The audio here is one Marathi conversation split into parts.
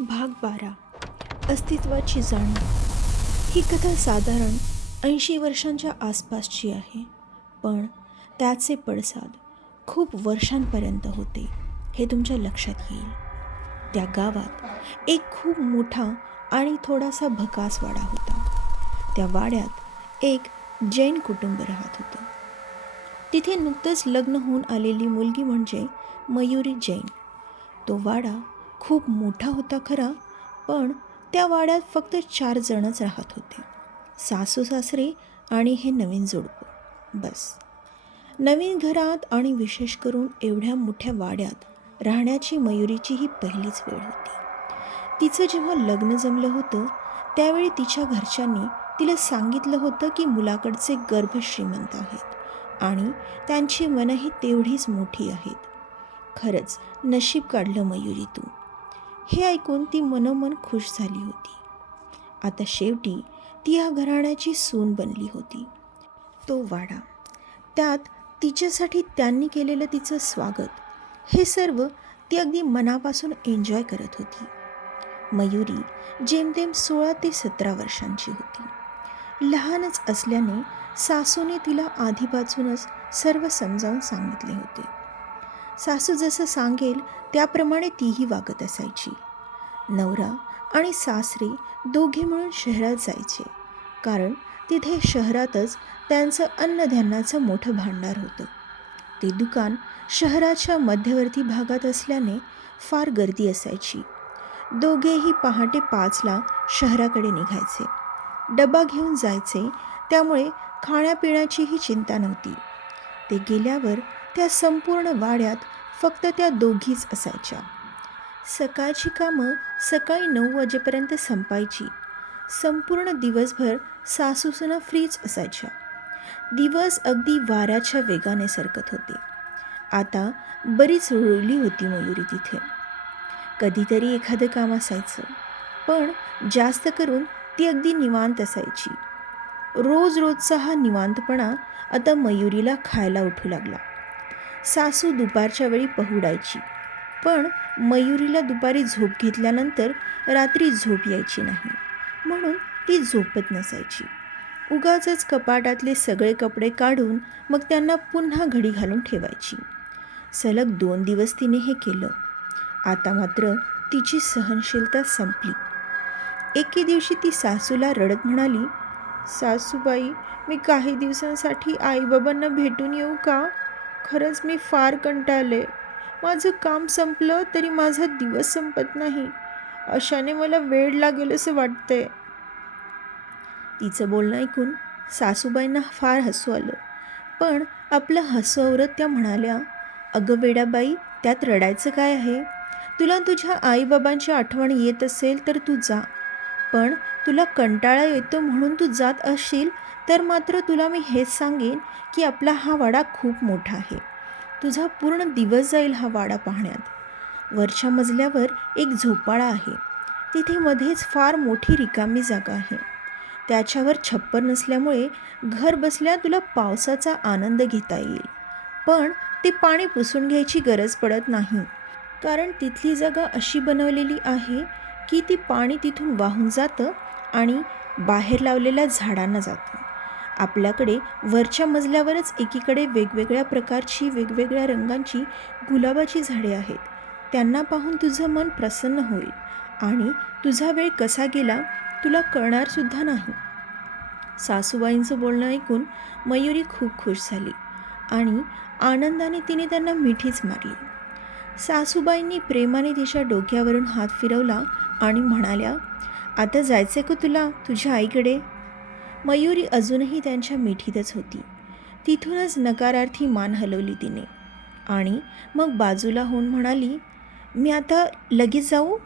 भाग बारा. अस्तित्वाची जाणीव. ही कथा साधारण ऐंशी वर्षांच्या आसपासची आहे. पण त्याचे पडसाद खूप वर्षांपर्यंत होते हे तुमच्या लक्षात येईल. त्या गावात एक खूप मोठा आणि थोडासा भकास वाडा होता. त्या वाड्यात एक जैन कुटुंब राहत होतं. तिथे नुकतंच लग्न होऊन आलेली मुलगी म्हणजे मयुरी जैन. तो वाडा खूप मोठा होता खरा पण त्या वाड्यात फक्त चार जणच राहत होते. सासू सासरे आणि हे नवीन जोडपं. बस. नवीन घरात आणि विशेष करून एवढ्या मोठ्या वाड्यात राहण्याची मयुरीची ही पहिलीच वेळ होती. तिचं जेव्हा लग्न जमलं होतं त्यावेळी तिच्या घरच्यांनी तिला सांगितलं होतं की मुलाकडचे गर्भ श्रीमंत आहेत आणि त्यांची मनही तेवढीच मोठी आहेत. खरंच नशीब काढलं मयुरी तू. हे ऐकून ती मनोमन खुश झाली होती. आता शेवटी ती या घराण्याची सून बनली होती. तो वाडा. त्यात तिच्यासाठी त्यांनी केलेलं तिचं स्वागत. हे सर्व ती अगदी मनापासून एन्जॉय करत होती. मयुरी जेमतेम सोळा ते सतरा वर्षांची होती. लहानच असल्याने सासूने तिला आधीपासूनच सर्व समजावून सांगितले होते. सासू जसं सांगेल त्याप्रमाणे तीही वागत असायची. नवरा आणि सासरे दोघे मिळून शहरात जायचे. कारण तिथे शहरातच त्यांचं अन्नधान्याचं मोठं भांडार होतं. ते दुकान शहराच्या मध्यवर्ती भागात असल्याने फार गर्दी असायची. दोघेही पहाटे पाचला शहराकडे निघायचे. डबा घेऊन जायचे त्यामुळे खाण्यापिण्याचीही चिंता नव्हती. ते गेल्यावर त्या संपूर्ण वाड्यात फक्त त्या दोघीच असायच्या. सकाळची कामं सकाळी नऊ वाजेपर्यंत संपायची. संपूर्ण दिवसभर सासूसना फ्रीच असायच्या. दिवस अगदी वाऱ्याच्या वेगाने सरकत होते. आता बरीच रुळली होती मयुरी तिथे. कधीतरी एखादं काम असायचं पण जास्त करून ती अगदी निवांत असायची. रोज रोजचा हा निवांतपणा आता मयुरीला खायला उठू लागला. सासू दुपारच्या वेळी पहुडायची. पण मयुरीला दुपारी झोप घेतल्यानंतर रात्री झोप यायची नाही. म्हणून ती झोपत नसायची. उगाचच कपाटातले सगळे कपडे काढून मग त्यांना पुन्हा घडी घालून ठेवायची. सलग दोन दिवस तिने हे केलं. आता मात्र तिची सहनशीलता संपली. एके दिवशी ती सासूला रडत म्हणाली सासूबाई मी काही दिवसांसाठी आईबाबांना भेटून येऊ का? खरंच मी फार कंटाळले. माझं काम संपलं तरी माझा दिवस संपत नाही. अशाने मला वेळ लागेल असं वाटतंय. तिचं बोलणं ऐकून सासूबाईंना फार हसू आलं. पण आपलं हसू आवरत त्या म्हणाल्या अगं वेडाबाई त्यात रडायचं काय आहे? तुला तुझ्या आईबाबांची आठवण येत असेल तर तू जा. पण तुला कंटाळा येतो म्हणून तू जात असशील तर मात्र तुला मी हेच सांगेन की आपला हा वाडा खूप मोठा आहे. तुझा पूर्ण दिवस जाईल हा वाडा पाहण्यात. वरच्या मजल्यावर एक झोपाळा आहे. तिथे मध्येच फार मोठी रिकामी जागा आहे. त्याच्यावर छप्पर नसल्यामुळे घर बसल्या तुला पावसाचा आनंद घेता येईल. पण ते पाणी पुसून घ्यायची गरज पडत नाही. कारण तिथली जागा अशी बनवलेली आहे की ती पाणी तिथून वाहून जातं आणि बाहेर लावलेल्या झाडांना जातं. आपल्याकडे वरच्या मजल्यावरच एकीकडे वेगवेगळ्या प्रकारची वेगवेगळ्या रंगांची गुलाबाची झाडे आहेत. त्यांना पाहून तुझं मन प्रसन्न होईल. आणि तुझा वेळ कसा गेला तुला कळणारसुद्धा नाही. सासूबाईंचं बोलणं ऐकून मयुरी खूप खुश झाली आणि आनंदाने तिने त्यांना मिठीच मारली. सासूबाईंनी प्रेमाने तिच्या डोक्यावरून हात फिरवला आणि म्हणाल्या आता जायचं का तुला तुझ्या आईकडे? मयुरी अजूनही त्यांच्या मिठीतच होती. तिथूनच नकारार्थी मान हलवली तिने. आणि मग बाजूला होऊन म्हणाली मी आता लगेच जाऊ?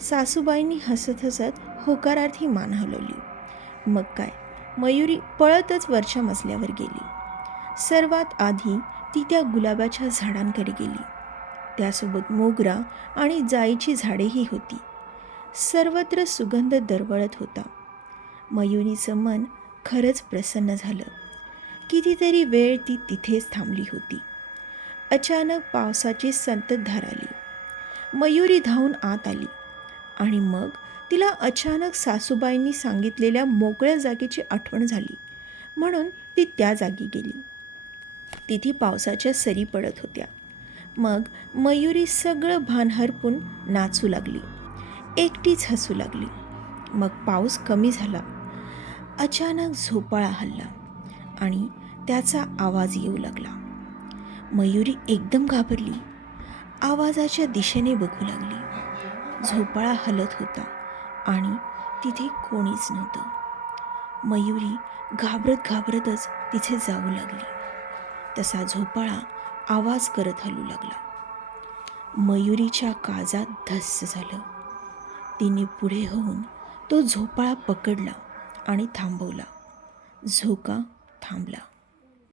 सासूबाईंनी हसत हसत होकारार्थी मान हलवली. मग काय? मयुरी पळतच वरच्या मजल्यावर गेली. सर्वात आधी ती त्या गुलाबाच्या झाडांकडे गेली. त्यासोबत मोगरा आणि जाईची झाडेही होती. सर्वत्र सुगंध दरवळत होता. मयुरीचं मन खरंच प्रसन्न झालं. कितीतरी वेळ ती तिथेच थांबली होती. अचानक पावसाची संततधार आली. मयुरी धावून आत आली आणि मग तिला अचानक सासूबाईंनी सांगितलेल्या मोकळ्या जागेची आठवण झाली. म्हणून ती त्या जागी गेली. तिथे पावसाच्या सरी पडत होत्या. मग मयुरी सगळं भान हरपून नाचू लागली. एकटीच हसू लागली. मग पाऊस कमी झाला. अचानक झोपाळा हल्ला आणि त्याचा आवाज येऊ लागला. मयुरी एकदम घाबरली. आवाजाच्या दिशेने बघू लागली. झोपाळा हलत होता आणि तिथे कोणीच नव्हतं. मयुरी घाबरत घाबरतच तिथे जाऊ लागली. तसा झोपाळा आवाज करत हलू लागला. मयुरीच्या काजात धस्स झालं. तिने पुढे होऊन तो झोपाळा पकडला. आणि थांबवला. झोका थांबला.